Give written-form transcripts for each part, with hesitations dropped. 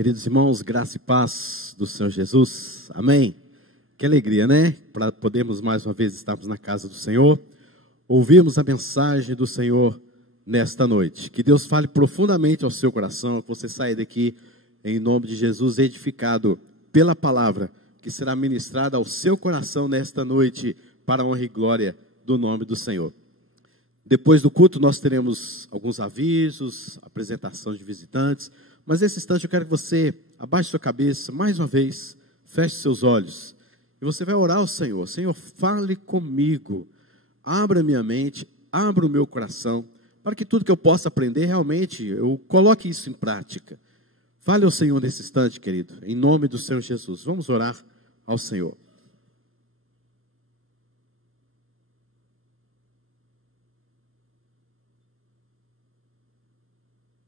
Queridos irmãos, graça e paz do Senhor Jesus, amém? Que alegria, né? Para podermos mais uma vez estarmos na casa do Senhor, ouvirmos a mensagem do Senhor nesta noite. Que Deus fale profundamente ao seu coração, que você saia daqui em nome de Jesus edificado pela palavra que será ministrada ao seu coração nesta noite para a honra e glória do nome do Senhor. Depois do culto nós teremos alguns avisos, apresentação de visitantes, mas nesse instante eu quero que você abaixe sua cabeça mais uma vez, feche seus olhos e você vai orar ao Senhor. Senhor, fale comigo, abra minha mente, abra o meu coração, para que tudo que eu possa aprender realmente eu coloque isso em prática. Fale ao Senhor nesse instante, querido, em nome do Senhor Jesus. Vamos orar ao Senhor.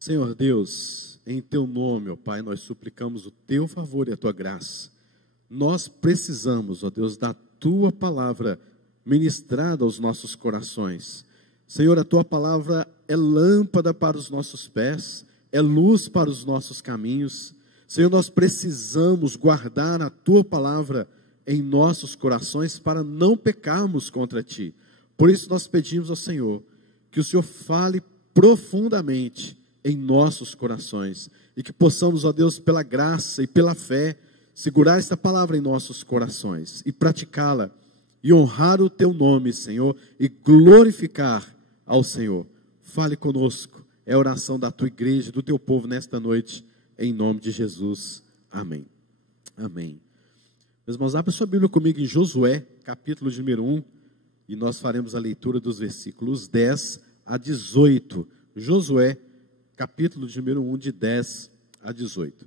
Senhor Deus, em Teu nome, ó Pai, nós suplicamos o Teu favor e a Tua graça. Nós precisamos, ó Deus, da Tua palavra ministrada aos nossos corações. Senhor, a Tua palavra é lâmpada para os nossos pés, é luz para os nossos caminhos. Senhor, nós precisamos guardar a Tua palavra em nossos corações para não pecarmos contra Ti. Por isso nós pedimos ao Senhor que o Senhor fale profundamente em nossos corações, e que possamos, ó Deus, pela graça e pela fé, segurar esta palavra em nossos corações, e praticá-la, e honrar o Teu nome, Senhor, e glorificar ao Senhor. Fale conosco, é a oração da Tua igreja, do Teu povo nesta noite, em nome de Jesus, amém. Amém. Meus irmãos, abra sua Bíblia comigo em Josué, capítulo de número 1, e nós faremos a leitura dos versículos 10 a 18, Josué, capítulo de número 1, de 10 a 18.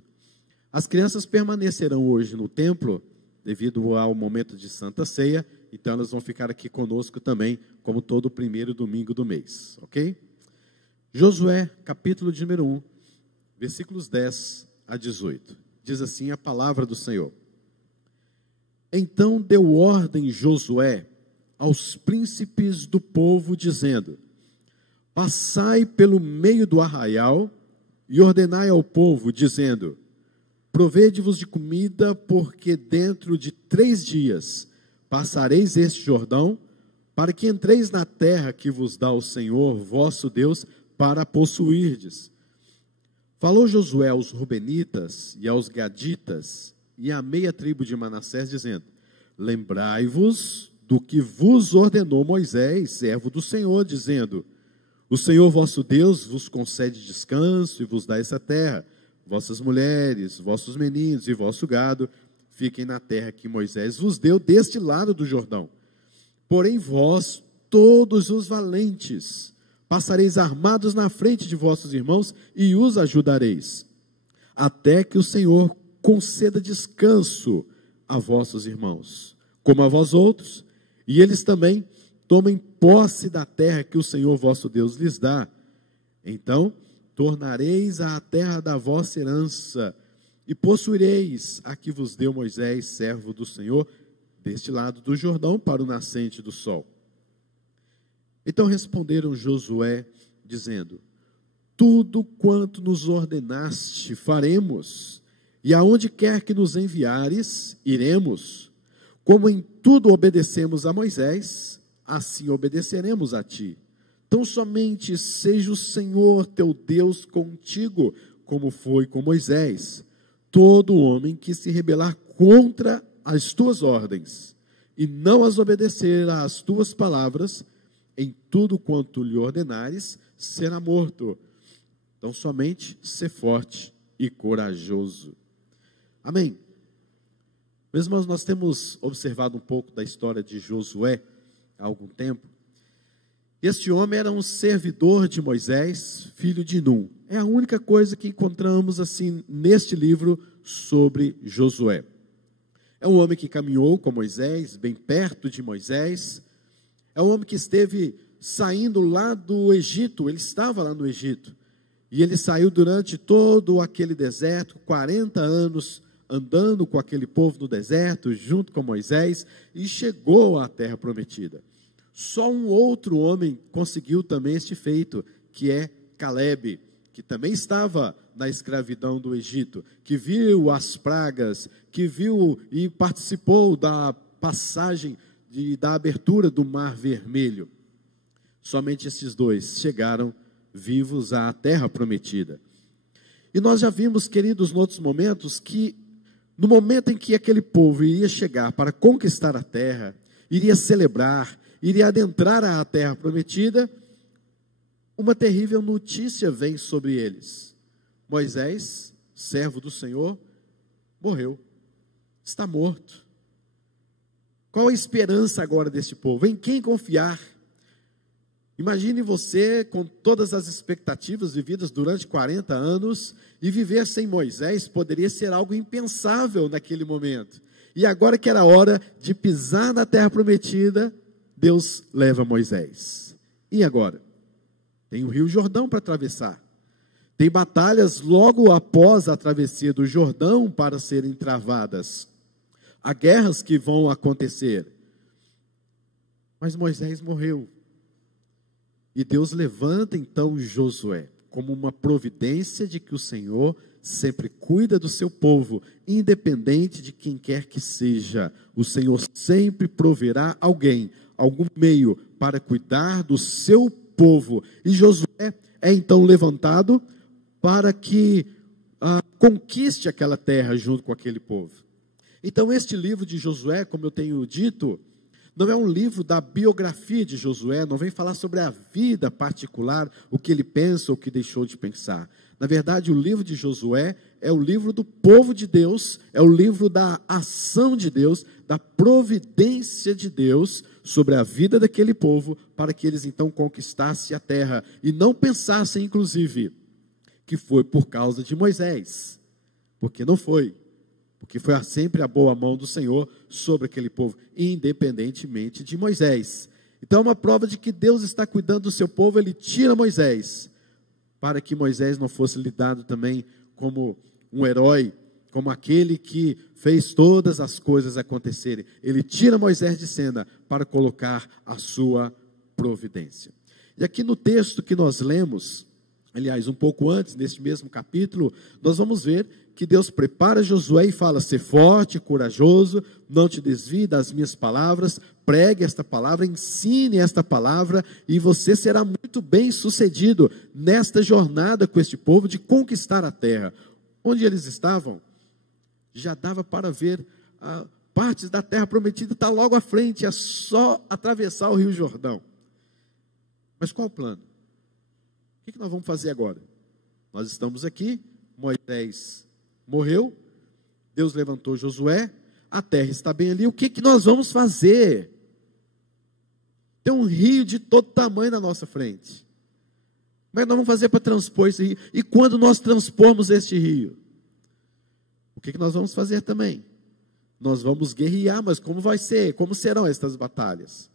As crianças permanecerão hoje no templo, devido ao momento de Santa Ceia, então elas vão ficar aqui conosco também, como todo o primeiro domingo do mês, ok? Josué, capítulo de número 1, versículos 10 a 18. Diz assim a palavra do Senhor. Então deu ordem Josué aos príncipes do povo, dizendo: passai pelo meio do arraial e ordenai ao povo, dizendo: provede-vos de comida, porque dentro de 3 dias passareis este Jordão, para que entreis na terra que vos dá o Senhor, vosso Deus, para possuirdes. Falou Josué aos Rubenitas e aos Gaditas e à meia tribo de Manassés, dizendo: lembrai-vos do que vos ordenou Moisés, servo do Senhor, dizendo: o Senhor vosso Deus vos concede descanso e vos dá essa terra. Vossas mulheres, vossos meninos e vosso gado fiquem na terra que Moisés vos deu deste lado do Jordão. Porém vós, todos os valentes, passareis armados na frente de vossos irmãos e os ajudareis, até que o Senhor conceda descanso a vossos irmãos, como a vós outros, e eles também tomem posse da terra que o Senhor vosso Deus lhes dá. Então tornareis à terra da vossa herança, e possuireis a que vos deu Moisés, servo do Senhor, deste lado do Jordão, para o nascente do sol. Então responderam Josué, dizendo: tudo quanto nos ordenaste faremos, e aonde quer que nos enviares, iremos. Como em tudo obedecemos a Moisés, assim obedeceremos a ti. Tão somente seja o Senhor teu Deus contigo, como foi com Moisés. Todo homem que se rebelar contra as tuas ordens e não as obedecer às tuas palavras, em tudo quanto lhe ordenares, será morto. Então somente ser forte e corajoso. Amém. Meus irmãos, nós temos observado um pouco da história de Josué há algum tempo. Este homem era um servidor de Moisés, filho de Num. É a única coisa que encontramos assim neste livro sobre Josué. É um homem que caminhou com Moisés, bem perto de Moisés. É um homem que esteve saindo lá do Egito, ele estava lá no Egito. E ele saiu durante todo aquele deserto, 40 anos, andando com aquele povo no deserto, junto com Moisés, e chegou à terra prometida. Só um outro homem conseguiu também este feito, que é Calebe, que também estava na escravidão do Egito, que viu as pragas, que viu e participou da passagem, da abertura do Mar Vermelho. Somente esses dois chegaram vivos à terra prometida. E nós já vimos, queridos, em outros momentos, que no momento em que aquele povo iria chegar para conquistar a terra, iria celebrar, iria adentrar à terra prometida, uma terrível notícia vem sobre eles. Moisés, servo do Senhor, morreu, está morto. Qual a esperança agora deste povo? Em quem confiar? Imagine você com todas as expectativas vividas durante 40 anos e viver sem Moisés poderia ser algo impensável naquele momento. E agora que era hora de pisar na terra prometida, Deus leva Moisés. E agora? Tem o Rio Jordão para atravessar. Tem batalhas logo após a travessia do Jordão para serem travadas. Há guerras que vão acontecer. Mas Moisés morreu. E Deus levanta então Josué como uma providência de que o Senhor sempre cuida do seu povo, independente de quem quer que seja. O Senhor sempre proverá alguém, algum meio para cuidar do seu povo. E Josué é então levantado para que conquiste aquela terra junto com aquele povo. Então este livro de Josué, como eu tenho dito, não é um livro da biografia de Josué, não vem falar sobre a vida particular, o que ele pensa, o que deixou de pensar. Na verdade, o livro de Josué é o livro do povo de Deus, é o livro da ação de Deus, da providência de Deus sobre a vida daquele povo, para que eles então conquistassem a terra, e não pensassem, inclusive, que foi por causa de Moisés, porque não foi. Porque foi sempre a boa mão do Senhor sobre aquele povo, independentemente de Moisés. Então é uma prova de que Deus está cuidando do seu povo. Ele tira Moisés, para que Moisés não fosse lidado também como um herói, como aquele que fez todas as coisas acontecerem. Ele tira Moisés de cena para colocar a sua providência. E aqui no texto que nós lemos, aliás, um pouco antes, neste mesmo capítulo, nós vamos ver que Deus prepara Josué e fala: ser forte, corajoso, não te desvie das minhas palavras, pregue esta palavra, ensine esta palavra, e você será muito bem sucedido nesta jornada com este povo de conquistar a terra. Onde eles estavam, já dava para ver partes da terra prometida, está logo à frente, é só atravessar o Rio Jordão. Mas qual o plano? O que nós vamos fazer agora? Nós estamos aqui, Moisés morreu, Deus levantou Josué, a terra está bem ali, o que nós vamos fazer? Tem um rio de todo tamanho na nossa frente. Como é que nós vamos fazer para transpor esse rio? E quando nós transpormos este rio? O que nós vamos fazer também? Nós vamos guerrear, mas como vai ser? Como serão estas batalhas?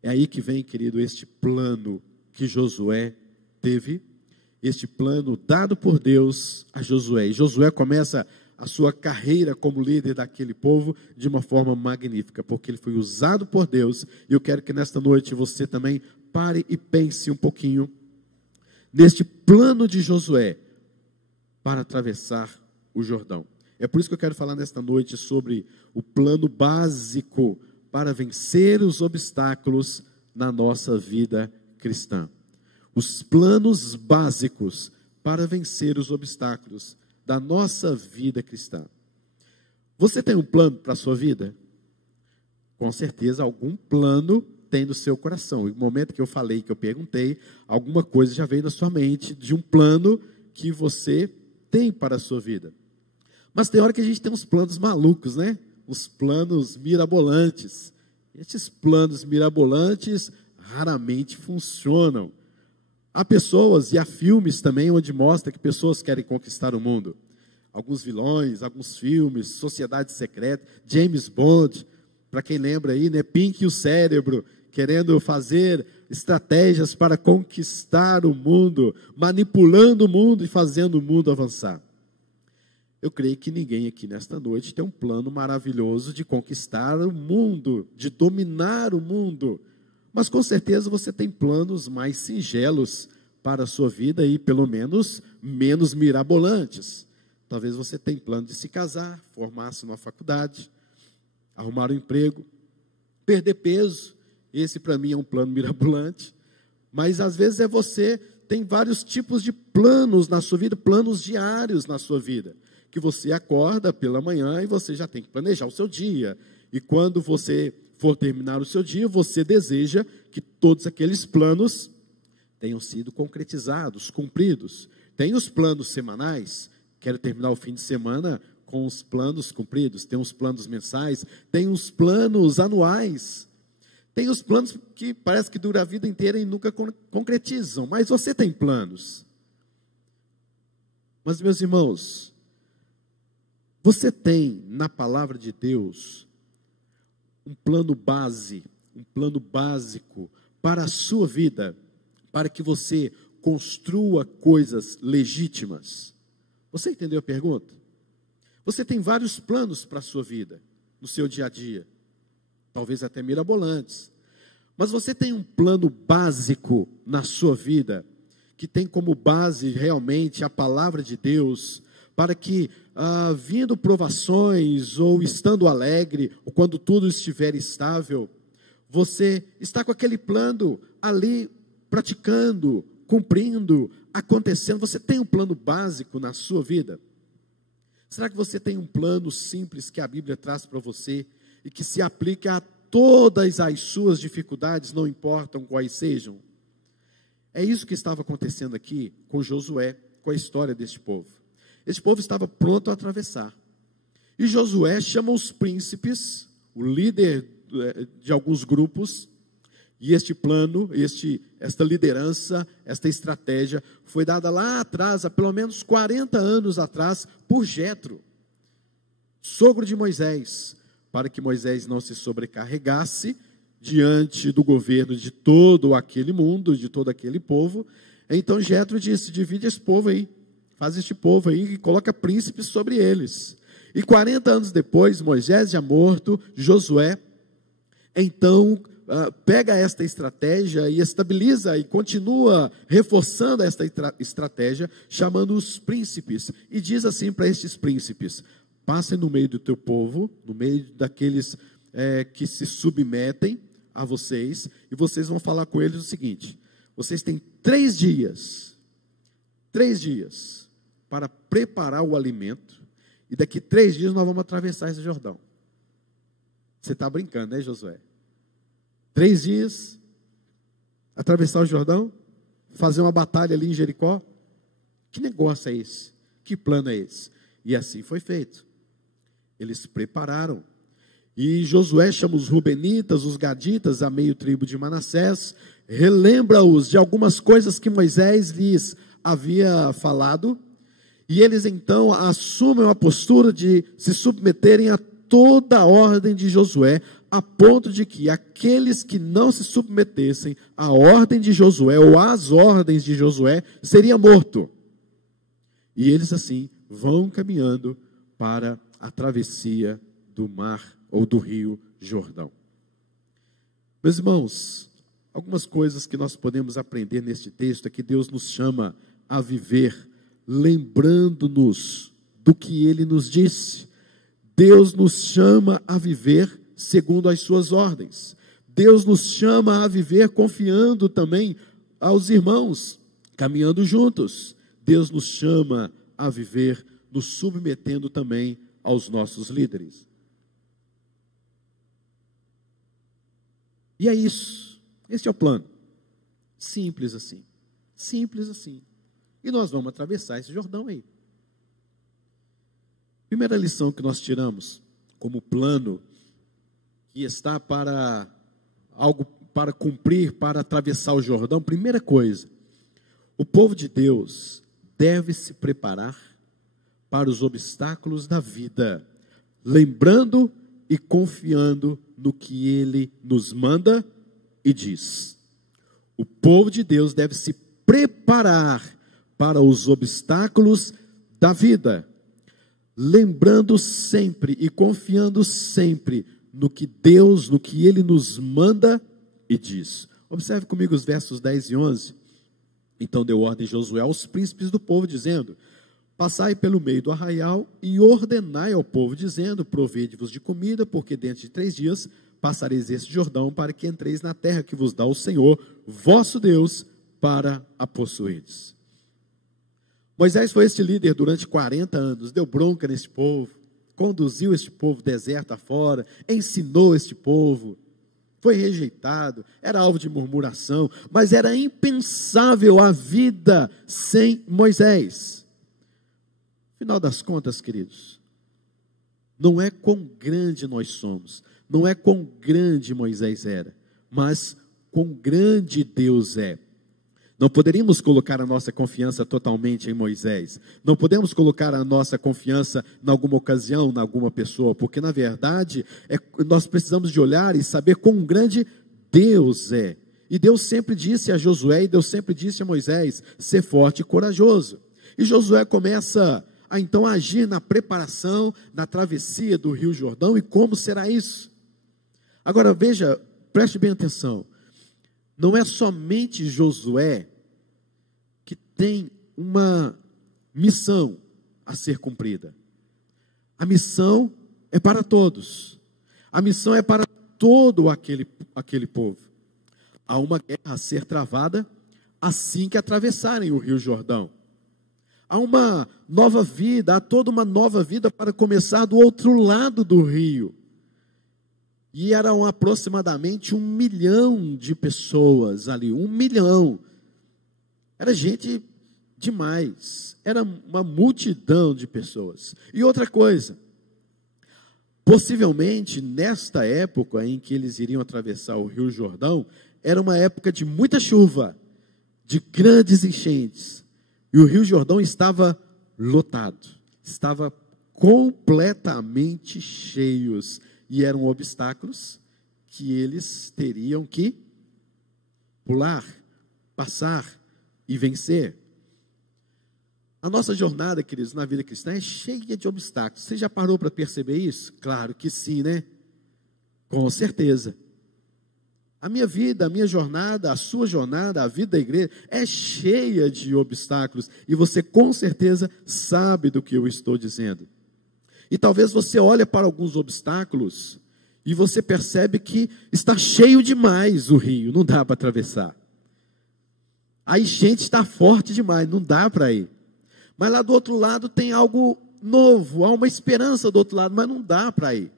É aí que vem, querido, este plano que Josué teve, este plano dado por Deus a Josué. E Josué começa a sua carreira como líder daquele povo de uma forma magnífica, porque ele foi usado por Deus. E eu quero que nesta noite você também pare e pense um pouquinho neste plano de Josué para atravessar o Jordão. É por isso que eu quero falar nesta noite sobre o plano básico para vencer os obstáculos na nossa vida cristã. Os planos básicos para vencer os obstáculos da nossa vida cristã. Você tem um plano para a sua vida? Com certeza algum plano tem no seu coração. E no momento que eu falei, que eu perguntei, alguma coisa já veio na sua mente de um plano que você tem para a sua vida. Mas tem hora que a gente tem uns planos malucos, né? Uns planos mirabolantes. Esses planos mirabolantes raramente funcionam. Há pessoas e há filmes também onde mostra que pessoas querem conquistar o mundo. Alguns vilões, alguns filmes, Sociedade Secreta, James Bond, para quem lembra aí, né? Pink e o Cérebro, querendo fazer estratégias para conquistar o mundo, manipulando o mundo e fazendo o mundo avançar. Eu creio que ninguém aqui nesta noite tem um plano maravilhoso de conquistar o mundo, de dominar o mundo. Mas com certeza você tem planos mais singelos para a sua vida e pelo menos menos mirabolantes. Talvez você tenha plano de se casar, formar-se numa faculdade, arrumar um emprego, perder peso. Esse para mim é um plano mirabolante. Mas às vezes você tem vários tipos de planos na sua vida, planos diários na sua vida, que você acorda pela manhã e você já tem que planejar o seu dia. E quando você for terminar o seu dia, você deseja que todos aqueles planos tenham sido concretizados, cumpridos. Tem os planos semanais, quero terminar o fim de semana com os planos cumpridos. Tem os planos mensais, tem os planos anuais. Tem os planos que parece que duram a vida inteira e nunca concretizam, mas você tem planos. Mas, meus irmãos, você tem na palavra de Deus um plano base, um plano básico para a sua vida, para que você construa coisas legítimas. Você entendeu a pergunta? Você tem vários planos para a sua vida, no seu dia a dia, talvez até mirabolantes, mas você tem um plano básico na sua vida, que tem como base realmente a palavra de Deus, para que, vindo provações, ou estando alegre, ou quando tudo estiver estável, você está com aquele plano ali, praticando, cumprindo, acontecendo. Você tem um plano básico na sua vida? Será que você tem um plano simples que a Bíblia traz para você, e que se aplica a todas as suas dificuldades, não importam quais sejam? É isso que estava acontecendo aqui com Josué, com a história deste povo. Este povo estava pronto a atravessar. E Josué chama os príncipes, o líder de alguns grupos, e este plano, esta liderança, esta estratégia, foi dada lá atrás, há pelo menos 40 anos atrás, por Jetro, sogro de Moisés, para que Moisés não se sobrecarregasse diante do governo de todo aquele mundo, de todo aquele povo. Então Jetro disse: divide esse povo aí, faz este povo aí e coloca príncipes sobre eles. E 40 anos depois, Moisés já morto, Josué, então pega esta estratégia e estabiliza e continua reforçando esta estratégia, chamando os príncipes, e diz assim para estes príncipes: passem no meio do teu povo, no meio daqueles que se submetem a vocês, e vocês vão falar com eles o seguinte: vocês têm 3 dias para preparar o alimento, e daqui 3 dias nós vamos atravessar esse Jordão. Você está brincando, né, Josué? 3 dias, atravessar o Jordão, fazer uma batalha ali em Jericó? Que negócio é esse? Que plano é esse? E assim foi feito. Eles se prepararam. E Josué chama os Rubenitas, os Gaditas, a meio tribo de Manassés, relembra-os de algumas coisas que Moisés lhes havia falado, e eles então assumem a postura de se submeterem a toda a ordem de Josué, a ponto de que aqueles que não se submetessem à ordem de Josué, ou às ordens de Josué, seria morto. E eles assim vão caminhando para a travessia do mar, ou do rio Jordão. Meus irmãos, algumas coisas que nós podemos aprender neste texto é que Deus nos chama a viver lembrando-nos do que Ele nos disse. Deus nos chama a viver segundo as suas ordens. Deus nos chama a viver confiando também aos irmãos, caminhando juntos. Deus nos chama a viver nos submetendo também aos nossos líderes. E é isso. Esse é o plano. Simples assim. Simples assim. E nós vamos atravessar esse Jordão aí. Primeira lição que nós tiramos como plano que está para algo para cumprir, para atravessar o Jordão. Primeira coisa, o povo de Deus deve se preparar para os obstáculos da vida, lembrando e confiando no que Ele nos manda e diz. O povo de Deus deve se preparar para os obstáculos da vida, lembrando sempre e confiando sempre no que Deus, no que Ele nos manda e diz. Observe comigo os versos 10 e 11, Então deu ordem Josué aos príncipes do povo, dizendo: passai pelo meio do arraial e ordenai ao povo, dizendo: provede-vos de comida, porque dentro de 3 dias passareis este Jordão, para que entreis na terra que vos dá o Senhor, vosso Deus, para a possuirdes. Moisés foi este líder durante 40 anos, deu bronca neste povo, conduziu este povo deserto afora, ensinou este povo, foi rejeitado, era alvo de murmuração, mas era impensável a vida sem Moisés. Afinal das contas, queridos, não é quão grande nós somos, não é quão grande Moisés era, mas quão grande Deus é. Não poderíamos colocar a nossa confiança totalmente em Moisés. Não podemos colocar a nossa confiança em alguma ocasião, em alguma pessoa, porque na verdade nós precisamos de olhar e saber quão grande Deus é. E Deus sempre disse a Josué, e Deus sempre disse a Moisés: ser forte e corajoso. E Josué começa a então agir na preparação, na travessia do Rio Jordão. E como será isso? Agora veja, preste bem atenção. Não é somente Josué que tem uma missão a ser cumprida. A missão é para todos. A missão é para todo aquele povo. Há uma guerra a ser travada assim que atravessarem o Rio Jordão. Há uma nova vida, há toda uma nova vida para começar do outro lado do rio. E eram aproximadamente 1 milhão de pessoas ali, 1 milhão. Era gente demais, era uma multidão de pessoas. E outra coisa, possivelmente nesta época em que eles iriam atravessar o Rio Jordão, era uma época de muita chuva, de grandes enchentes. E o Rio Jordão estava lotado, estava completamente cheios. E eram obstáculos que eles teriam que pular, passar e vencer. A nossa jornada, queridos, na vida cristã é cheia de obstáculos. Você já parou para perceber isso? Claro que sim, né? Com certeza. A minha vida, a minha jornada, a sua jornada, a vida da igreja é cheia de obstáculos. E você com certeza sabe do que eu estou dizendo. E talvez você olhe para alguns obstáculos e você percebe que está cheio demais o rio, não dá para atravessar. A enchente está forte demais, não dá para ir. Mas lá do outro lado tem algo novo, há uma esperança do outro lado, mas não dá para ir.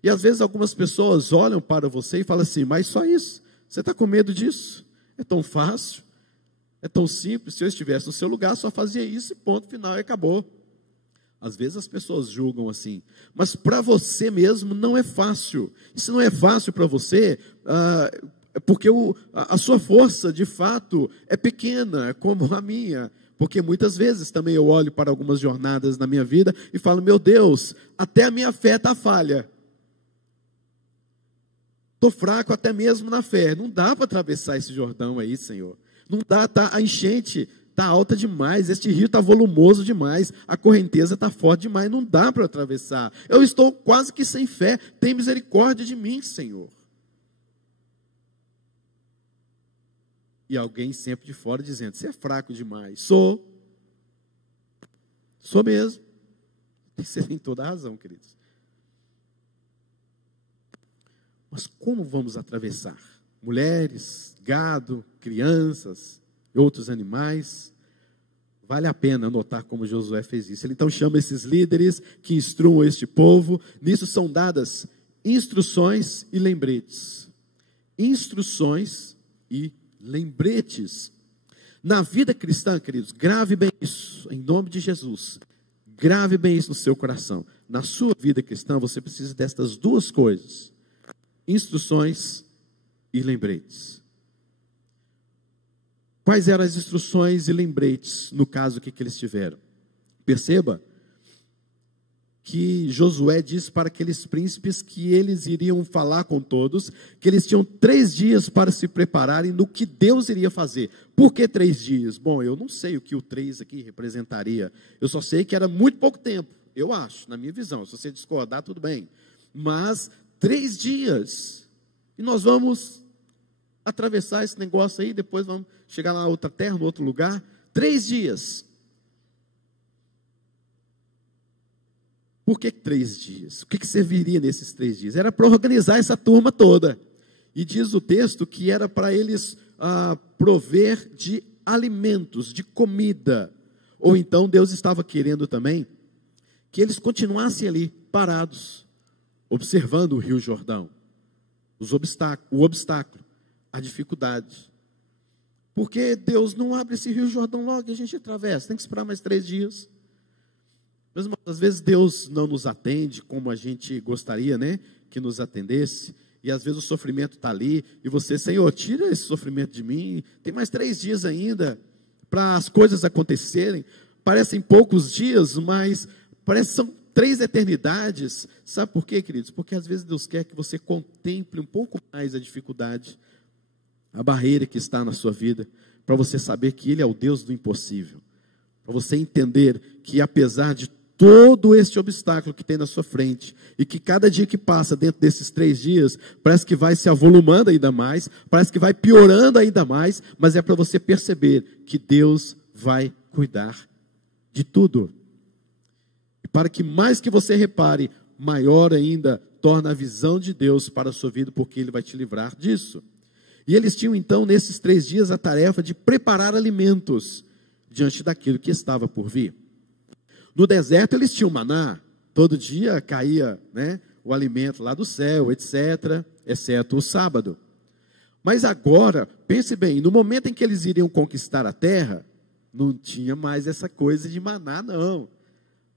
E às vezes algumas pessoas olham para você e falam assim: mas só isso? Você está com medo disso? É tão fácil, é tão simples. Se eu estivesse no seu lugar, só fazia isso e ponto final e acabou. Às vezes as pessoas julgam assim, mas para você mesmo não é fácil. E se não é fácil para você, é porque a sua força de fato é pequena, como a minha. Porque muitas vezes também eu olho para algumas jornadas na minha vida e falo: meu Deus, até a minha fé está falha. Estou fraco até mesmo na fé. Não dá para atravessar esse Jordão aí, Senhor. Não dá, a enchente está alta demais, este rio está volumoso demais, a correnteza está forte demais, não dá para atravessar. Eu estou quase que sem fé, tem misericórdia de mim, Senhor. E alguém sempre de fora dizendo: você é fraco demais. Sou mesmo. Você tem toda a razão, queridos. Mas como vamos atravessar? Mulheres, gado, crianças, outros animais. Vale a pena notar como Josué fez isso. Ele então chama esses líderes que instruam este povo. Nisso são dadas instruções e lembretes. Instruções e lembretes. Na vida cristã, queridos, grave bem isso, em nome de Jesus. Grave bem isso no seu coração. Na sua vida cristã, você precisa destas duas coisas: instruções e lembretes. Quais eram as instruções e lembretes, no caso que eles tiveram? Perceba que Josué disse para aqueles príncipes que eles iriam falar com todos, que eles tinham 3 dias para se prepararem no que Deus iria fazer. Por que 3 dias? Bom, eu não sei o que o 3 aqui representaria. Eu só sei que era muito pouco tempo, eu acho, na minha visão. Se você discordar, tudo bem. Mas 3 dias. E nós vamos atravessar esse negócio aí, depois vamos chegar lá na outra terra, no outro lugar. 3 dias. Por que 3 dias? O que serviria nesses 3 dias? Era para organizar essa turma toda. E diz o texto que era para eles prover de alimentos, de comida. Ou então Deus estava querendo também que eles continuassem ali, parados, observando o Rio Jordão, o obstáculo, a dificuldade. Porque Deus não abre esse Rio Jordão logo e a gente atravessa, tem que esperar mais 3 dias. Mas às vezes Deus não nos atende como a gente gostaria, né, que nos atendesse. E às vezes o sofrimento está ali, e você, Senhor, tira esse sofrimento de mim, tem mais 3 dias ainda, para as coisas acontecerem. Parecem poucos dias, mas parece que são 3 eternidades. Sabe por quê, queridos? Porque às vezes Deus quer que você contemple um pouco mais a dificuldade, a barreira que está na sua vida, para você saber que Ele é o Deus do impossível, para você entender que apesar de todo este obstáculo que tem na sua frente, e que cada dia que passa dentro desses 3 dias, parece que vai se avolumando ainda mais, parece que vai piorando ainda mais, mas é para você perceber que Deus vai cuidar de tudo. E para que mais que você repare, maior ainda torna a visão de Deus para a sua vida, porque Ele vai te livrar disso. E eles tinham então nesses 3 dias a tarefa de preparar alimentos diante daquilo que estava por vir. No deserto eles tinham maná, todo dia caía, né, o alimento lá do céu, etc., exceto o sábado. Mas agora, pense bem, no momento em que eles iriam conquistar a terra, não tinha mais essa coisa de maná, não.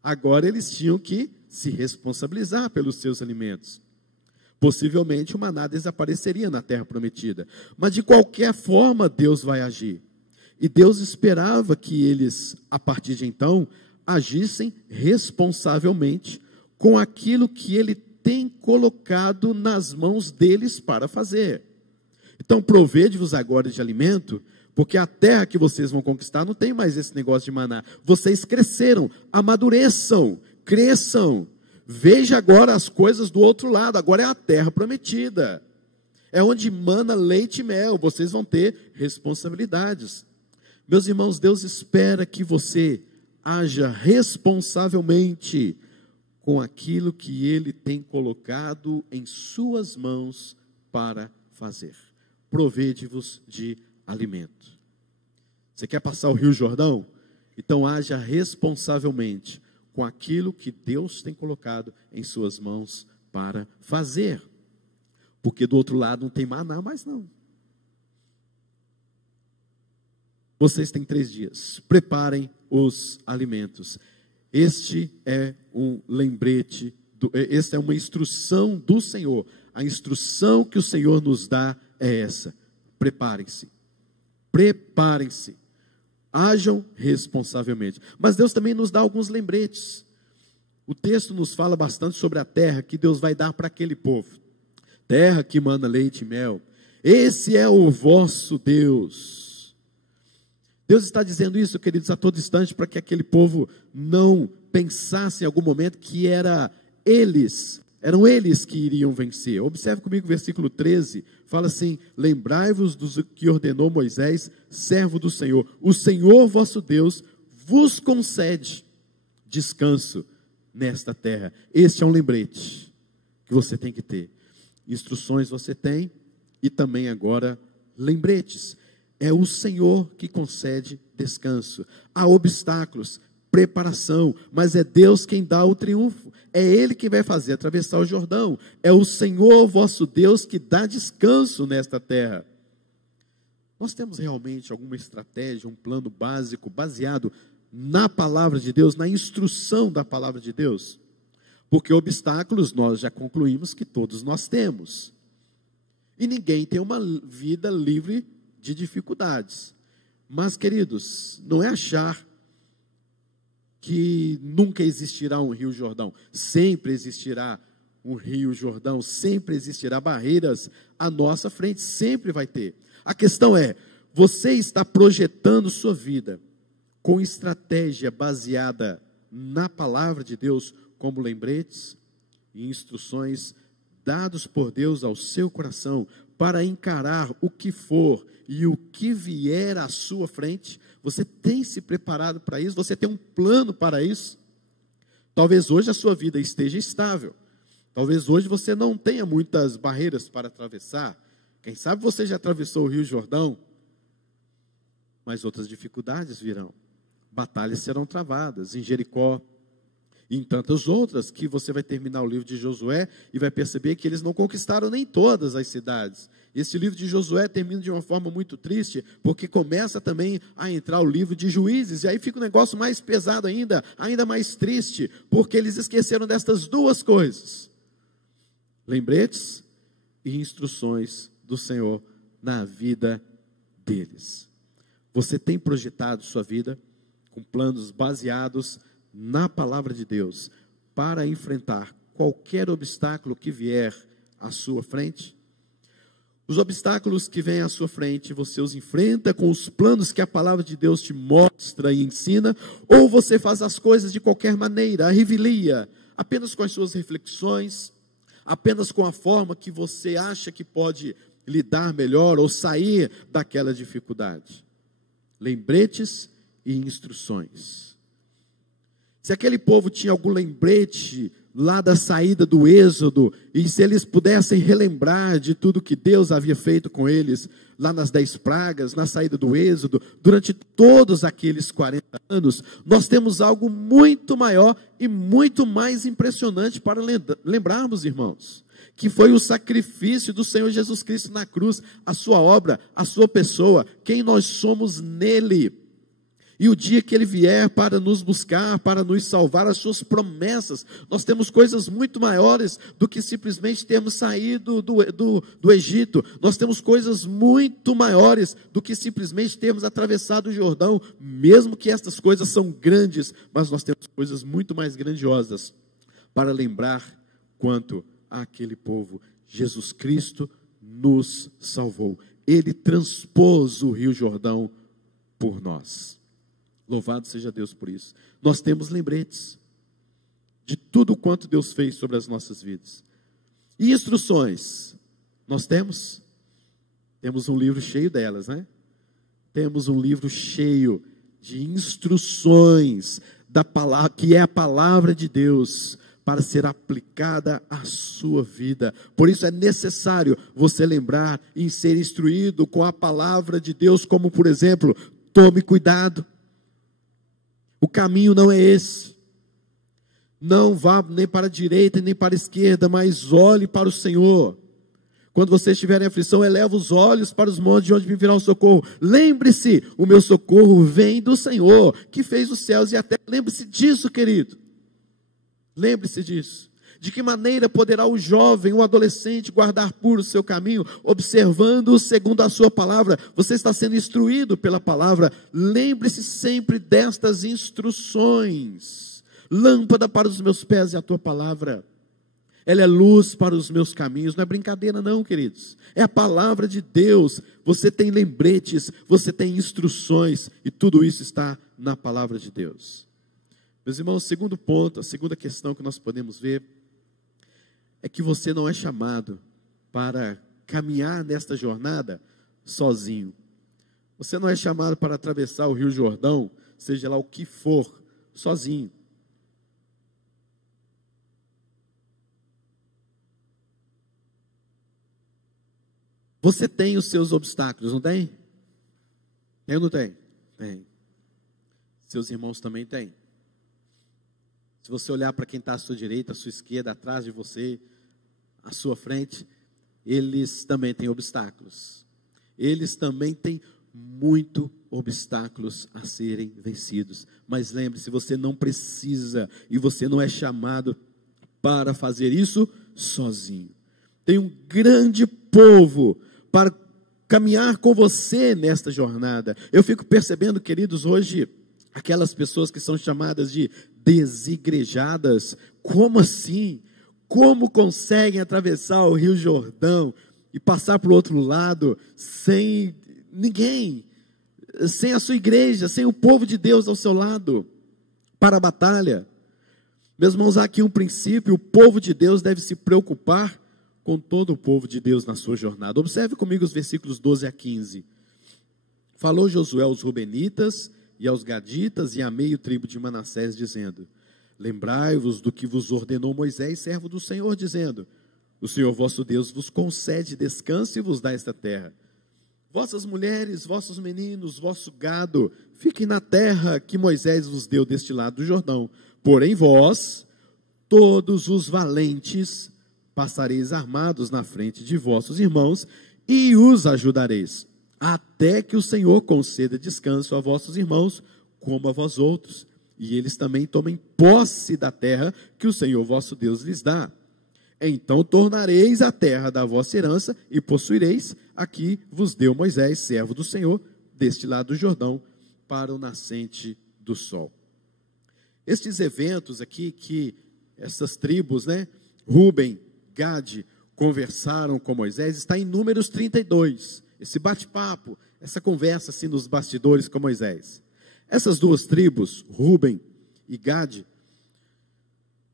Agora eles tinham que se responsabilizar pelos seus alimentos. Possivelmente o maná desapareceria na terra prometida, mas de qualquer forma Deus vai agir. E Deus esperava que eles, a partir de então, agissem responsavelmente com aquilo que Ele tem colocado nas mãos deles para fazer. Então, provede-vos agora de alimento, porque a terra que vocês vão conquistar não tem mais esse negócio de maná. Vocês cresceram, amadureçam, cresçam. Veja agora as coisas do outro lado, agora é a terra prometida. É onde mana leite e mel, vocês vão ter responsabilidades. Meus irmãos, Deus espera que você haja responsavelmente com aquilo que Ele tem colocado em suas mãos para fazer. Provede-vos de alimento. Você quer passar o Rio Jordão? Então haja responsavelmente com aquilo que Deus tem colocado em suas mãos para fazer. Porque do outro lado não tem maná mais não. Vocês têm 3 dias. Preparem os alimentos. Este é um lembrete, esta é uma instrução do Senhor. A instrução que o Senhor nos dá é essa. Preparem-se. Preparem-se. Hajam responsavelmente. Mas Deus também nos dá alguns lembretes. O texto nos fala bastante sobre a terra que Deus vai dar para aquele povo. Terra que mana leite e mel. Esse é o vosso Deus. Deus está dizendo isso, queridos, a todo instante, para que aquele povo não pensasse em algum momento que eram eles que iriam vencer. Observe comigo o versículo 13, fala assim: lembrai-vos do que ordenou Moisés, servo do Senhor. O Senhor vosso Deus vos concede descanso nesta terra. Este é um lembrete que você tem que ter. Instruções você tem e também agora lembretes. É o Senhor que concede descanso. Há obstáculos, preparação, mas é Deus quem dá o triunfo. É Ele que vai fazer atravessar o Jordão. É o Senhor vosso Deus que dá descanso nesta terra. Nós temos realmente alguma estratégia, um plano básico, baseado na palavra de Deus, na instrução da palavra de Deus? Porque obstáculos nós já concluímos que todos nós temos. E ninguém tem uma vida livre de dificuldades. Mas, queridos, não é achar que nunca existirá um Rio Jordão. Sempre existirá um Rio Jordão, sempre existirá barreiras à nossa frente, sempre vai ter. A questão é, você está projetando sua vida com estratégia baseada na palavra de Deus, como lembretes e instruções dados por Deus ao seu coração, para encarar o que for e o que vier à sua frente? Você tem se preparado para isso? Você tem um plano para isso? Talvez hoje a sua vida esteja estável. Talvez hoje você não tenha muitas barreiras para atravessar. Quem sabe você já atravessou o Rio Jordão, mas outras dificuldades virão. Batalhas serão travadas em Jericó e em tantas outras, que você vai terminar o livro de Josué e vai perceber que eles não conquistaram nem todas as cidades. Esse livro de Josué termina de uma forma muito triste, porque começa também a entrar o livro de Juízes, e aí fica um negócio mais pesado ainda mais triste, porque eles esqueceram destas duas coisas: lembretes e instruções do Senhor na vida deles. Você tem projetado sua vida com planos baseados na palavra de Deus para enfrentar qualquer obstáculo que vier à sua frente? Os obstáculos que vêm à sua frente, você os enfrenta com os planos que a palavra de Deus te mostra e ensina, ou você faz as coisas de qualquer maneira, a revelia, apenas com as suas reflexões, apenas com a forma que você acha que pode lidar melhor ou sair daquela dificuldade? Lembretes e instruções. Se aquele povo tinha algum lembrete lá da saída do Êxodo, e se eles pudessem relembrar de tudo que Deus havia feito com eles, lá nas 10 pragas, na saída do Êxodo, durante todos aqueles 40 anos, nós temos algo muito maior e muito mais impressionante para lembrarmos, irmãos, que foi o sacrifício do Senhor Jesus Cristo na cruz, a sua obra, a sua pessoa, quem nós somos nele. E o dia que Ele vier para nos buscar, para nos salvar, as suas promessas, nós temos coisas muito maiores do que simplesmente termos saído do Egito. Nós temos coisas muito maiores do que simplesmente termos atravessado o Jordão, mesmo que estas coisas são grandes, mas nós temos coisas muito mais grandiosas para lembrar quanto àquele povo. Jesus Cristo nos salvou. Ele transpôs o Rio Jordão por nós. Louvado seja Deus por isso. Nós temos lembretes de tudo quanto Deus fez sobre as nossas vidas. E instruções? Nós temos um livro cheio delas, né? Temos um livro cheio de instruções da palavra, que é a palavra de Deus, para ser aplicada à sua vida. Por isso é necessário você lembrar em ser instruído com a palavra de Deus, como por exemplo, tome cuidado. O caminho não é esse. Não vá nem para a direita nem para a esquerda, mas olhe para o Senhor. Quando você estiver em aflição, eleva os olhos para os montes de onde me virá o socorro. Lembre-se, o meu socorro vem do Senhor, que fez os céus e a terra. Lembre-se disso, querido. Lembre-se disso. De que maneira poderá o jovem, o adolescente guardar puro o seu caminho, observando segundo a sua palavra? Você está sendo instruído pela palavra. Lembre-se sempre destas instruções. Lâmpada para os meus pés é a tua palavra. Ela é luz para os meus caminhos. Não é brincadeira não, queridos. É a palavra de Deus. Você tem lembretes, você tem instruções, e tudo isso está na palavra de Deus. Meus irmãos, o segundo ponto, a segunda questão que nós podemos ver, é que você não é chamado para caminhar nesta jornada sozinho. Você não é chamado para atravessar o Rio Jordão, seja lá o que for, sozinho. Você tem os seus obstáculos, não tem? Tem ou não tem? Tem. Seus irmãos também têm. Se você olhar para quem está à sua direita, à sua esquerda, atrás de você, à sua frente, eles também têm obstáculos. Eles também têm muitos obstáculos a serem vencidos. Mas lembre-se, você não precisa e você não é chamado para fazer isso sozinho. Tem um grande povo para caminhar com você nesta jornada. Eu fico percebendo, queridos, hoje, aquelas pessoas que são chamadas de desigrejadas, como assim? Como conseguem atravessar o Rio Jordão e passar para o outro lado sem ninguém, sem a sua igreja, sem o povo de Deus ao seu lado, para a batalha? Meus irmãos, há aqui um princípio: o povo de Deus deve se preocupar com todo o povo de Deus na sua jornada. Observe comigo os versículos 12 a 15. Falou Josué aos Rubenitas e aos Gaditas e à meio tribo de Manassés, dizendo: lembrai-vos do que vos ordenou Moisés, servo do Senhor, dizendo: o Senhor vosso Deus vos concede descanso e vos dá esta terra. Vossas mulheres, vossos meninos, vosso gado, fiquem na terra que Moisés vos deu deste lado do Jordão. Porém vós, todos os valentes, passareis armados na frente de vossos irmãos e os ajudareis, até que o Senhor conceda descanso a vossos irmãos, como a vós outros, e eles também tomem posse da terra que o Senhor vosso Deus lhes dá. Então tornareis a terra da vossa herança e possuireis a que vos deu Moisés, servo do Senhor, deste lado do Jordão, para o nascente do sol. Estes eventos aqui que essas tribos, Ruben, Gade, conversaram com Moisés, está em Números 32. Esse bate-papo, essa conversa assim nos bastidores com Moisés. Essas duas tribos, Ruben e Gade,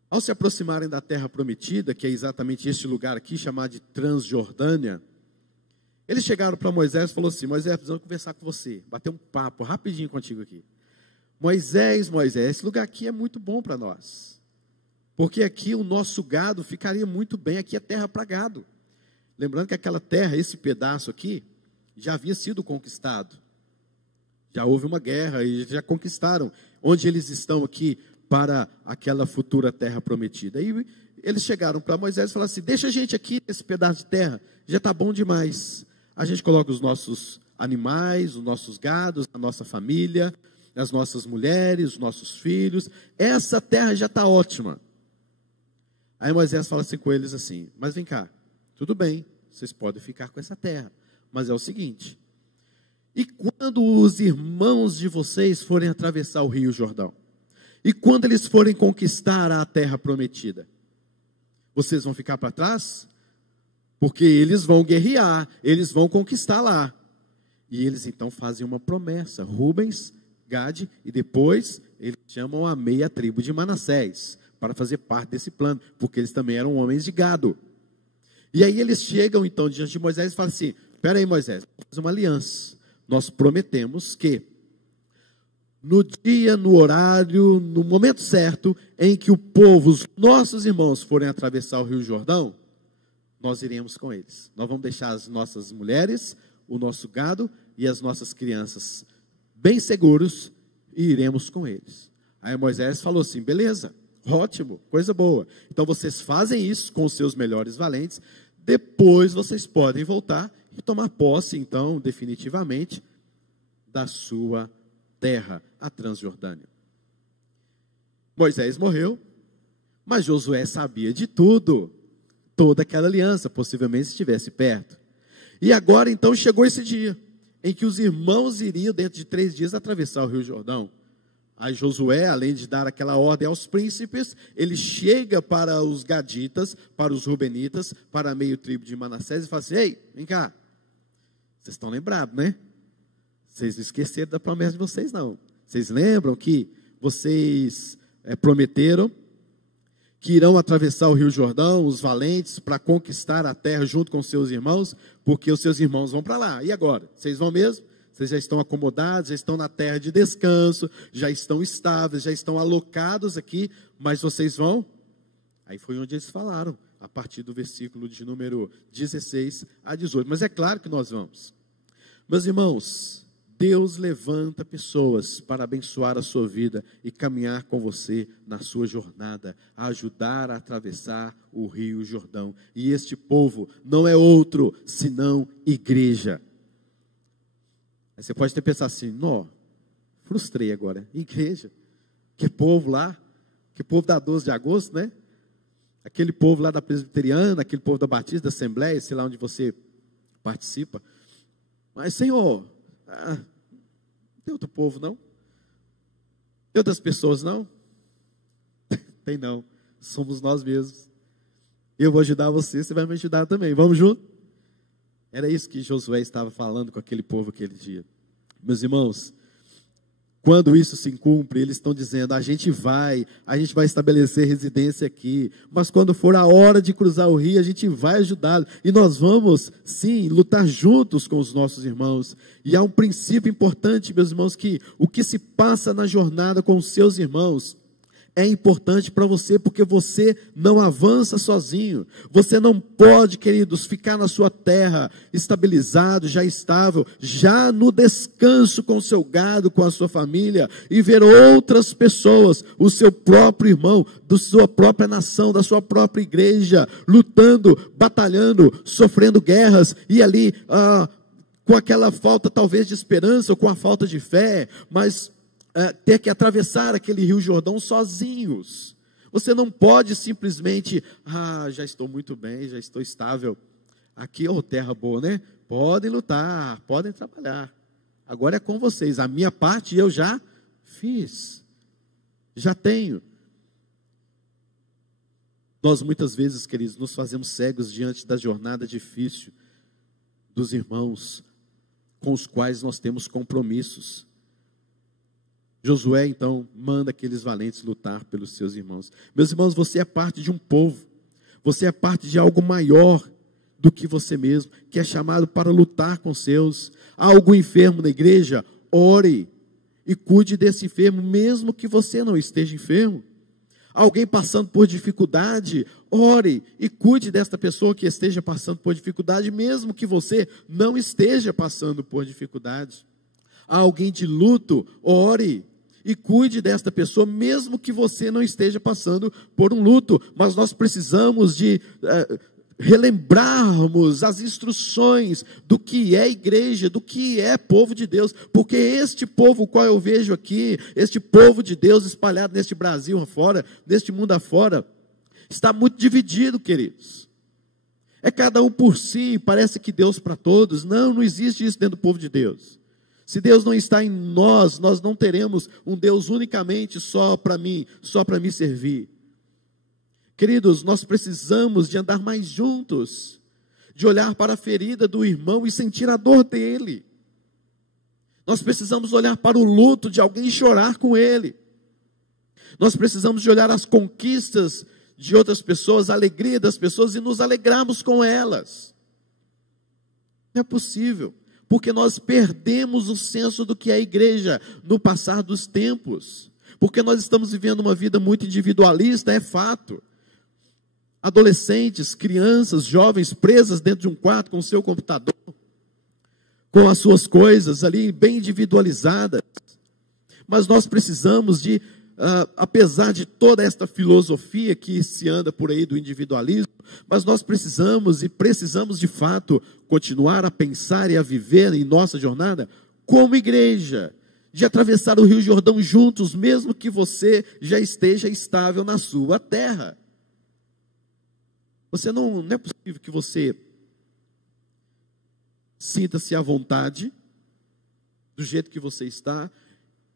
ao se aproximarem da terra prometida, que é exatamente este lugar aqui, chamado de Transjordânia, eles chegaram para Moisés e falaram assim: Moisés, precisamos conversar com você, bater um papo rapidinho contigo aqui. Moisés, esse lugar aqui é muito bom para nós, porque aqui o nosso gado ficaria muito bem, aqui é terra para gado. Lembrando que aquela terra, esse pedaço aqui, já havia sido conquistado. Já houve uma guerra e já conquistaram onde eles estão aqui para aquela futura terra prometida. E eles chegaram para Moisés e falaram assim: deixa a gente aqui nesse pedaço de terra, já está bom demais. A gente coloca os nossos animais, os nossos gados, a nossa família, as nossas mulheres, os nossos filhos. Essa terra já está ótima. Aí Moisés fala assim com eles assim: mas vem cá, tudo bem, vocês podem ficar com essa terra, mas é o seguinte: e quando os irmãos de vocês forem atravessar o rio Jordão, e quando eles forem conquistar a terra prometida, vocês vão ficar para trás? Porque eles vão guerrear, eles vão conquistar lá. E eles então fazem uma promessa, Rubens, Gade, e depois eles chamam a meia tribo de Manassés, para fazer parte desse plano, porque eles também eram homens de gado. E aí eles chegam então diante de Moisés e falam assim: espera aí, Moisés, vamos fazer uma aliança. Nós prometemos que no dia, no horário, no momento certo em que o povo, os nossos irmãos forem atravessar o rio Jordão, nós iremos com eles. Nós vamos deixar as nossas mulheres, o nosso gado e as nossas crianças bem seguros e iremos com eles. Aí Moisés falou assim: beleza, ótimo, coisa boa. Então vocês fazem isso com os seus melhores valentes, depois vocês podem voltar e tomar posse então definitivamente da sua terra, a Transjordânia. Moisés morreu, mas Josué sabia de tudo, toda aquela aliança, possivelmente estivesse perto. E agora então chegou esse dia, em que os irmãos iriam dentro de 3 dias atravessar o rio Jordão. Aí Josué, além de dar aquela ordem aos príncipes, ele chega para os gaditas, para os rubenitas, para a meio tribo de Manassés e fala assim: ei, vem cá, vocês estão lembrados, né? Vocês não esqueceram da promessa de vocês, não. Vocês lembram que vocês prometeram que irão atravessar o rio Jordão, os valentes, para conquistar a terra junto com seus irmãos, porque os seus irmãos vão para lá. E agora? Vocês vão mesmo? Vocês já estão acomodados, já estão na terra de descanso, já estão estáveis, já estão alocados aqui, mas vocês vão? Aí foi onde eles falaram, a partir do versículo de número 16 a 18. Mas é claro que nós vamos. Meus irmãos, Deus levanta pessoas para abençoar a sua vida e caminhar com você na sua jornada, a ajudar a atravessar o rio Jordão. E este povo não é outro senão igreja. Aí você pode ter pensado assim: não, frustrei agora, igreja, que povo lá, que povo da 12 de agosto, né? Aquele povo lá da presbiteriana, aquele povo da batista, da assembleia, sei lá onde você participa. Mas Senhor, não tem outro povo não? Tem outras pessoas não? Tem não, somos nós mesmos. Eu vou ajudar você, você vai me ajudar também, vamos junto? Era isso que Josué estava falando com aquele povo aquele dia. Meus irmãos, Quando isso se cumpre, eles estão dizendo, a gente vai estabelecer residência aqui, mas quando for a hora de cruzar o rio, a gente vai ajudá-lo, e nós vamos, sim, lutar juntos com os nossos irmãos. E há um princípio importante, meus irmãos, que o que se passa na jornada com os seus irmãos é importante para você, porque você não avança sozinho. Você não pode, queridos, ficar na sua terra, estabilizado, já estável, já no descanso com o seu gado, com a sua família, e ver outras pessoas, o seu próprio irmão, da sua própria nação, da sua própria igreja, lutando, batalhando, sofrendo guerras, e ali, com aquela falta talvez de esperança, ou com a falta de fé, mas ter que atravessar aquele rio Jordão sozinhos. Você não pode simplesmente, já estou muito bem, já estou estável, aqui é terra boa, né? Podem lutar, podem trabalhar, agora é com vocês, a minha parte eu já fiz, já tenho. Nós muitas vezes, queridos, nos fazemos cegos diante da jornada difícil dos irmãos com os quais nós temos compromissos. Josué, então, manda aqueles valentes lutar pelos seus irmãos. Meus irmãos, você é parte de um povo. Você é parte de algo maior do que você mesmo, que é chamado para lutar com seus. Há algum enfermo na igreja? Ore e cuide desse enfermo, mesmo que você não esteja enfermo. Alguém passando por dificuldade? Ore e cuide desta pessoa que esteja passando por dificuldade, mesmo que você não esteja passando por dificuldade. Há alguém de luto? Ore e cuide desta pessoa, mesmo que você não esteja passando por um luto. Mas nós precisamos de relembrarmos as instruções do que é igreja, do que é povo de Deus, porque este povo, o qual eu vejo aqui, este povo de Deus espalhado neste Brasil afora, neste mundo afora, está muito dividido, queridos. É cada um por si, parece que Deus para todos. Não existe isso dentro do povo de Deus. Se Deus não está em nós, nós não teremos um Deus unicamente só para mim, só para me servir. Queridos, nós precisamos de andar mais juntos, de olhar para a ferida do irmão e sentir a dor dele. Nós precisamos olhar para o luto de alguém e chorar com ele. Nós precisamos de olhar as conquistas de outras pessoas, a alegria das pessoas e nos alegrarmos com elas. Não é possível. Porque nós perdemos o senso do que é a igreja no passar dos tempos. Porque nós estamos vivendo uma vida muito individualista, é fato. Adolescentes, crianças, jovens presas dentro de um quarto com o seu computador, com as suas coisas ali bem individualizadas. Mas nós precisamos de, apesar de toda esta filosofia que se anda por aí do individualismo, mas nós precisamos de fato continuar a pensar e a viver em nossa jornada como igreja, de atravessar o Rio Jordão juntos, mesmo que você já esteja estável na sua terra. Não é possível que você sinta-se à vontade, do jeito que você está,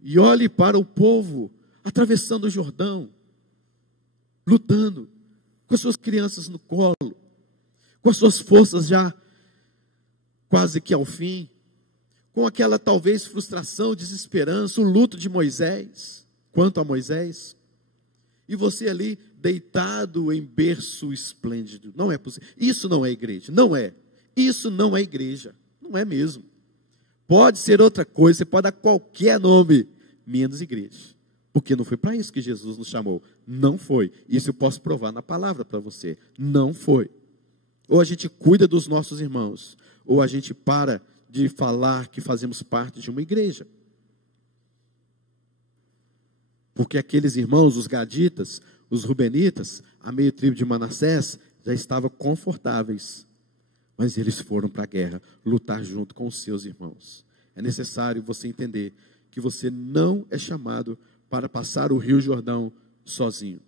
e olhe para o povo atravessando o Jordão, lutando, com as suas crianças no colo, com as suas forças já quase que ao fim, com aquela talvez frustração, desesperança, o luto de Moisés, quanto a Moisés, e você ali deitado em berço esplêndido. Não é possível. Isso não é igreja, não é. Isso não é igreja, não é mesmo. Pode ser outra coisa, você pode dar qualquer nome, menos igreja. Porque não foi para isso que Jesus nos chamou. Não foi. Isso eu posso provar na palavra para você. Não foi. Ou a gente cuida dos nossos irmãos, ou a gente para de falar que fazemos parte de uma igreja. Porque aqueles irmãos, os gaditas, os rubenitas, a meia tribo de Manassés, já estavam confortáveis. Mas eles foram para a guerra, lutar junto com os seus irmãos. É necessário você entender que você não é chamado para passar o Rio Jordão sozinho.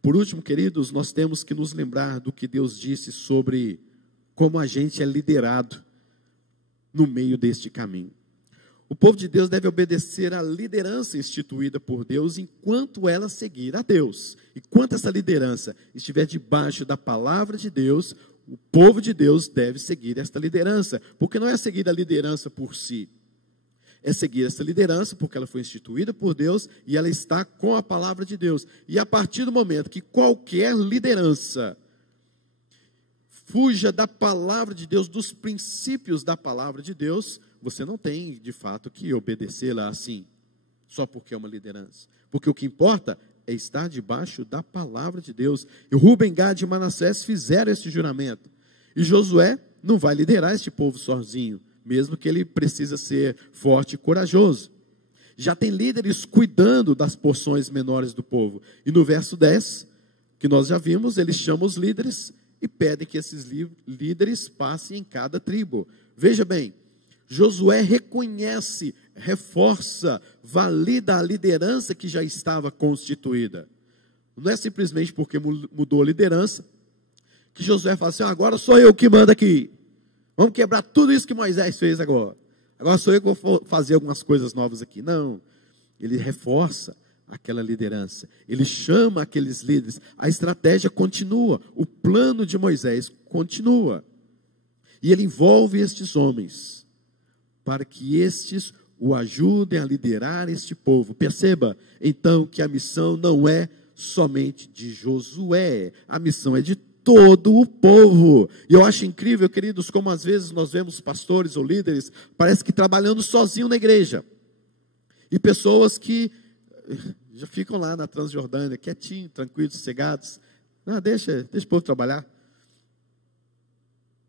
Por último, queridos, nós temos que nos lembrar do que Deus disse sobre como a gente é liderado no meio deste caminho. O povo de Deus deve obedecer à liderança instituída por Deus enquanto ela seguir a Deus. Enquanto essa liderança estiver debaixo da palavra de Deus, o povo de Deus deve seguir esta liderança, porque não é seguir a liderança por si. é seguir essa liderança, porque ela foi instituída por Deus e ela está com a palavra de Deus. E a partir do momento que qualquer liderança fuja da palavra de Deus, dos princípios da palavra de Deus, você não tem, de fato, que obedecê-la assim, só porque é uma liderança. Porque o que importa é estar debaixo da palavra de Deus. E Rubem, Gad e Manassés fizeram esse juramento. E Josué não vai liderar este povo sozinho, mesmo que ele precisa ser forte e corajoso. Já tem líderes cuidando das porções menores do povo. E no verso 10, que nós já vimos, ele chama os líderes e pede que esses líderes passem em cada tribo. Veja bem, Josué reconhece, reforça, valida a liderança que já estava constituída. Não é simplesmente porque mudou a liderança que Josué fala assim: agora sou eu que mando aqui. Vamos quebrar tudo isso que Moisés fez agora. Agora sou eu que vou fazer algumas coisas novas aqui. Não, ele reforça aquela liderança. Ele chama aqueles líderes. A estratégia continua. O plano de Moisés continua. E ele envolve estes homens para que estes o ajudem a liderar este povo. Perceba, então, que a missão não é somente de Josué. A missão é de todo o povo. E eu acho incrível, queridos, como às vezes nós vemos pastores ou líderes, parece que trabalhando sozinho na igreja. E pessoas que já ficam lá na Transjordânia, quietinhos, tranquilos, sossegados. Não, deixa o povo trabalhar.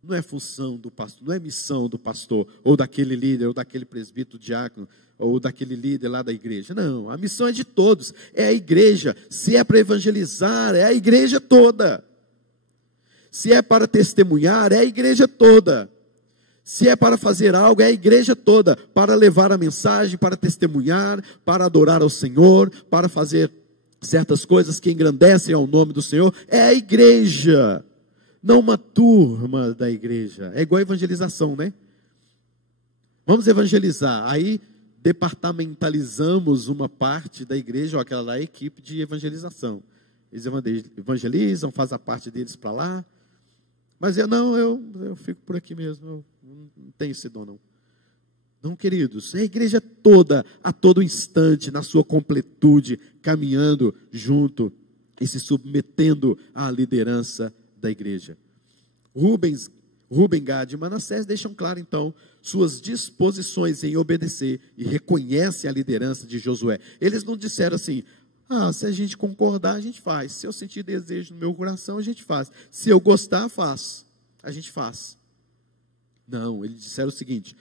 Não é função do pastor, não é missão do pastor, ou daquele líder, ou daquele presbítero, diácono, ou daquele líder lá da igreja. Não, a missão é de todos, é a igreja. Se é para evangelizar, é a igreja toda. Se é para testemunhar, é a igreja toda. Se é para fazer algo, é a igreja toda. Para levar a mensagem, para testemunhar, para adorar ao Senhor, para fazer certas coisas que engrandecem ao nome do Senhor, é a igreja. Não uma turma da igreja. É igual a evangelização, né? Vamos evangelizar. Aí departamentalizamos uma parte da igreja, ou aquela lá é a equipe de evangelização. Eles evangelizam, faz a parte deles para lá. Mas eu fico por aqui mesmo. Eu não tenho esse dom, não. Não, queridos. É a igreja toda, a todo instante, na sua completude, caminhando junto e se submetendo à liderança da igreja. Rubem, Gad e Manassés deixam claro, então, suas disposições em obedecer e reconhecem a liderança de Josué. Eles não disseram assim: se a gente concordar, a gente faz. Se eu sentir desejo no meu coração, a gente faz. Se eu gostar, faz. A gente faz. Não, eles disseram o seguinte: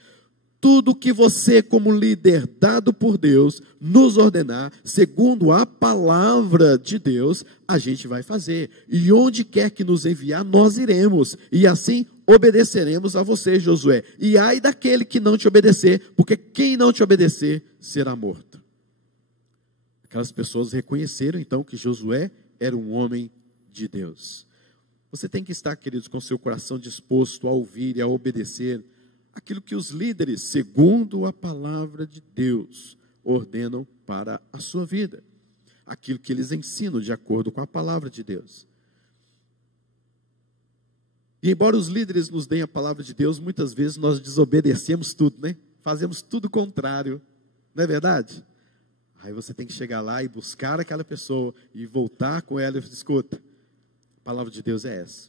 tudo que você, como líder dado por Deus, nos ordenar, segundo a palavra de Deus, a gente vai fazer. E onde quer que nos enviar, nós iremos. E assim obedeceremos a você, Josué. E ai daquele que não te obedecer, porque quem não te obedecer será morto. Aquelas pessoas reconheceram então que Josué era um homem de Deus. Você tem que estar, queridos, com seu coração disposto a ouvir e a obedecer aquilo que os líderes, segundo a palavra de Deus, ordenam para a sua vida. Aquilo que eles ensinam de acordo com a palavra de Deus. E embora os líderes nos deem a palavra de Deus, muitas vezes nós desobedecemos tudo, né? Fazemos tudo o contrário. Não é verdade? Aí você tem que chegar lá e buscar aquela pessoa e voltar com ela e dizer: escuta, a palavra de Deus é essa.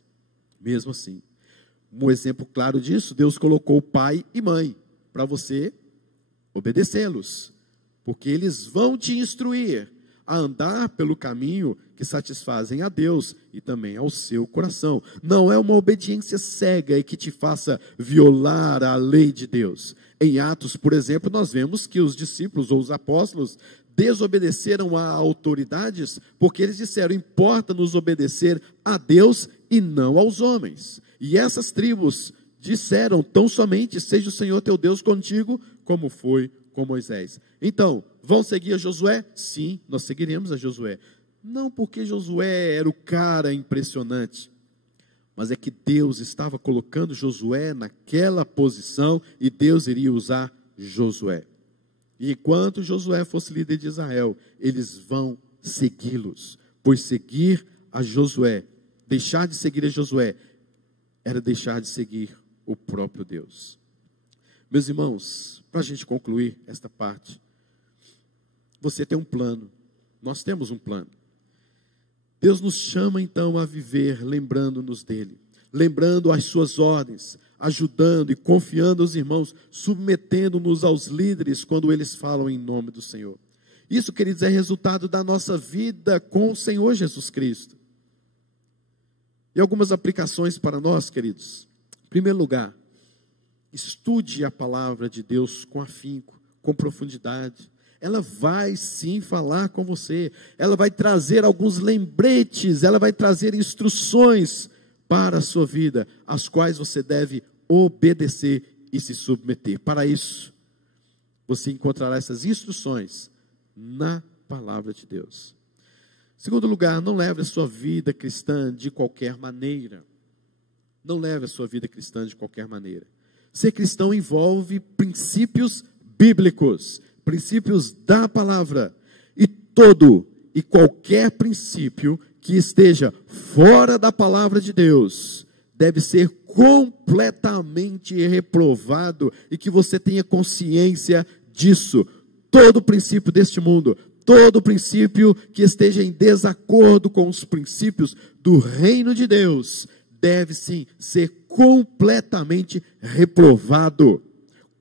Mesmo assim. Um exemplo claro disso, Deus colocou pai e mãe para você obedecê-los, porque eles vão te instruir a andar pelo caminho que satisfazem a Deus e também ao seu coração. Não é uma obediência cega e que te faça violar a lei de Deus. Em Atos, por exemplo, nós vemos que os discípulos ou os apóstolos desobedeceram a autoridades, porque eles disseram: importa nos obedecer a Deus e não aos homens. E essas tribos disseram: tão somente seja o Senhor teu Deus contigo, como foi com Moisés. Então, vão seguir a Josué? Sim, nós seguiremos a Josué. Não porque Josué era o cara impressionante, mas é que Deus estava colocando Josué naquela posição e Deus iria usar Josué. E enquanto Josué fosse líder de Israel, eles vão segui-los, pois seguir a Josué, deixar de seguir a Josué, era deixar de seguir o próprio Deus. Meus irmãos, para a gente concluir esta parte, você tem um plano, nós temos um plano. Deus nos chama então a viver lembrando-nos dele, lembrando as suas ordens, ajudando e confiando os irmãos, submetendo-nos aos líderes quando eles falam em nome do Senhor. Isso, queridos, é resultado da nossa vida com o Senhor Jesus Cristo. E algumas aplicações para nós, queridos. Em primeiro lugar, estude a palavra de Deus com afinco, com profundidade. Ela vai sim falar com você, ela vai trazer alguns lembretes, ela vai trazer instruções para a sua vida, as quais você deve obedecer e se submeter. Para isso, você encontrará essas instruções na palavra de Deus. Em segundo lugar, não leve a sua vida cristã de qualquer maneira. Não leve a sua vida cristã de qualquer maneira. Ser cristão envolve princípios bíblicos, princípios da palavra, e todo e qualquer princípio que esteja fora da palavra de Deus deve ser completamente reprovado, e que você tenha consciência disso. Todo princípio deste mundo, todo princípio que esteja em desacordo com os princípios do reino de Deus, deve sim ser completamente reprovado,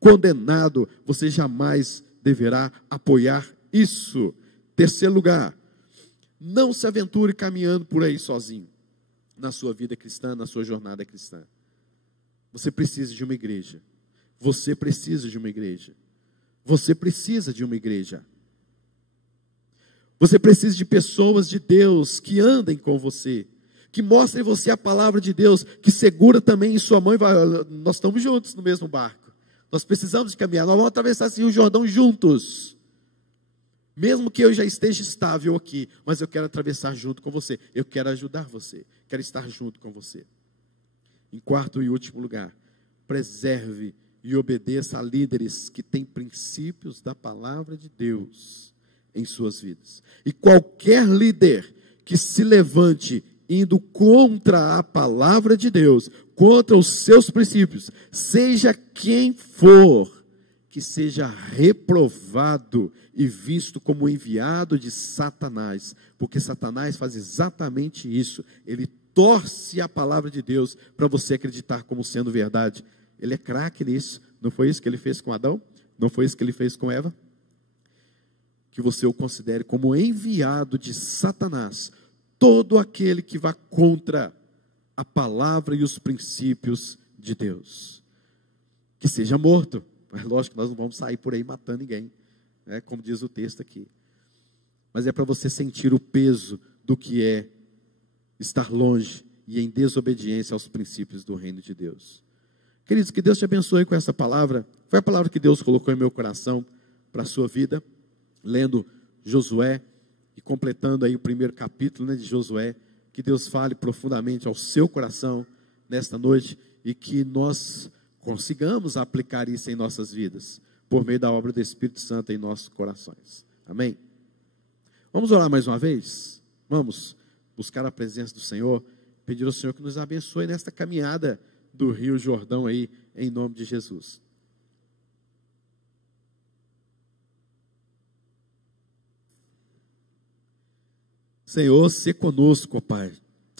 condenado. Você jamais deverá apoiar isso. Terceiro lugar, não se aventure caminhando por aí sozinho, na sua vida cristã, na sua jornada cristã. Você precisa de uma igreja. Você precisa de uma igreja. Você precisa de uma igreja. Você precisa de pessoas de Deus que andem com você, que mostrem você a palavra de Deus, que segura também em sua mão e vai, nós estamos juntos no mesmo barco. Nós precisamos de caminhar, nós vamos atravessar esse Rio Jordão juntos. Mesmo que eu já esteja estável aqui, mas eu quero atravessar junto com você. Eu quero ajudar você, quero estar junto com você. Em quarto e último lugar, preserve e obedeça a líderes que têm princípios da palavra de Deus em suas vidas. E qualquer líder que se levante indo contra a palavra de Deus, contra os seus princípios, seja quem for, que seja reprovado e visto como enviado de Satanás, porque Satanás faz exatamente isso. Ele torce a palavra de Deus para você acreditar como sendo verdade. Ele é craque nisso. Não foi isso que ele fez com Adão? Não foi isso que ele fez com Eva? Que você o considere como enviado de Satanás, todo aquele que vá contra a palavra e os princípios de Deus. Que seja morto. Mas lógico que nós não vamos sair por aí matando ninguém, né, como diz o texto aqui. Mas é para você sentir o peso do que é estar longe e em desobediência aos princípios do reino de Deus. Queridos, que Deus te abençoe com essa palavra. Foi a palavra que Deus colocou em meu coração para a sua vida, lendo Josué e completando aí o primeiro capítulo, né, de Josué. Que Deus fale profundamente ao seu coração nesta noite e que nós consigamos aplicar isso em nossas vidas, por meio da obra do Espírito Santo em nossos corações. Amém? Vamos orar mais uma vez? Vamos buscar a presença do Senhor, pedir ao Senhor que nos abençoe nesta caminhada do Rio Jordão aí, em nome de Jesus. Senhor, se conosco, ó Pai.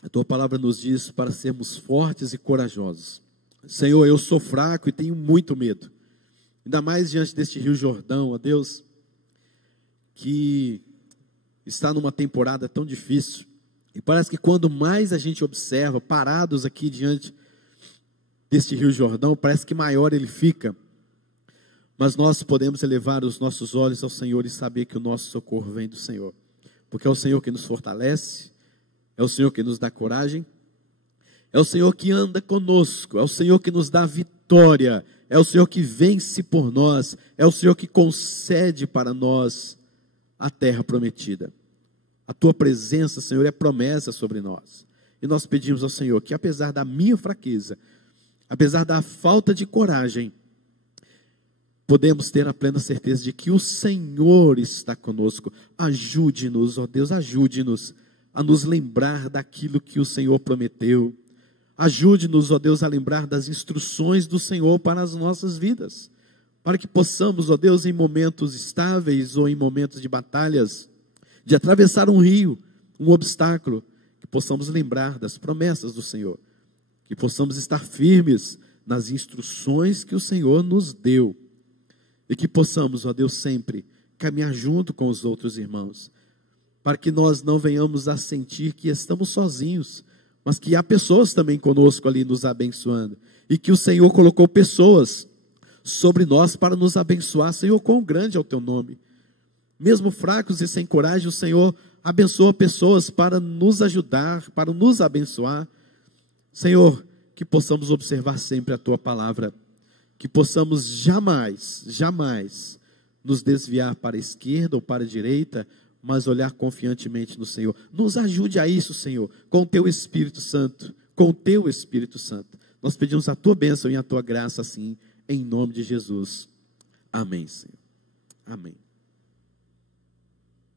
A Tua palavra nos diz para sermos fortes e corajosos. Senhor, eu sou fraco e tenho muito medo. Ainda mais diante deste Rio Jordão, ó Deus, que está numa temporada tão difícil. E parece que quando mais a gente observa, parados aqui diante deste Rio Jordão, parece que maior ele fica. Mas nós podemos elevar os nossos olhos ao Senhor e saber que o nosso socorro vem do Senhor. Porque é o Senhor que nos fortalece, é o Senhor que nos dá coragem, é o Senhor que anda conosco, é o Senhor que nos dá vitória, é o Senhor que vence por nós, é o Senhor que concede para nós a terra prometida. A Tua presença, Senhor, é promessa sobre nós. E nós pedimos ao Senhor que, apesar da minha fraqueza, apesar da falta de coragem, podemos ter a plena certeza de que o Senhor está conosco. Ajude-nos, ó Deus, ajude-nos a nos lembrar daquilo que o Senhor prometeu. Ajude-nos, ó Deus, a lembrar das instruções do Senhor para as nossas vidas. para que possamos, ó Deus, em momentos estáveis ou em momentos de batalhas, de atravessar um rio, um obstáculo, que possamos lembrar das promessas do Senhor, que possamos estar firmes nas instruções que o Senhor nos deu, e que possamos, ó Deus, sempre caminhar junto com os outros irmãos, para que nós não venhamos a sentir que estamos sozinhos, mas que há pessoas também conosco ali nos abençoando, e que o Senhor colocou pessoas sobre nós para nos abençoar. Senhor, quão grande é o teu nome. Mesmo fracos e sem coragem, o Senhor abençoa pessoas para nos ajudar, para nos abençoar. Senhor, que possamos observar sempre a tua palavra, que possamos jamais nos desviar para a esquerda ou para a direita, mas olhar confiantemente no Senhor. Nos ajude a isso, Senhor, com o teu Espírito Santo, com o teu Espírito Santo. Nós pedimos a tua bênção e a tua graça, assim, em nome de Jesus. Amém, Senhor. Amém.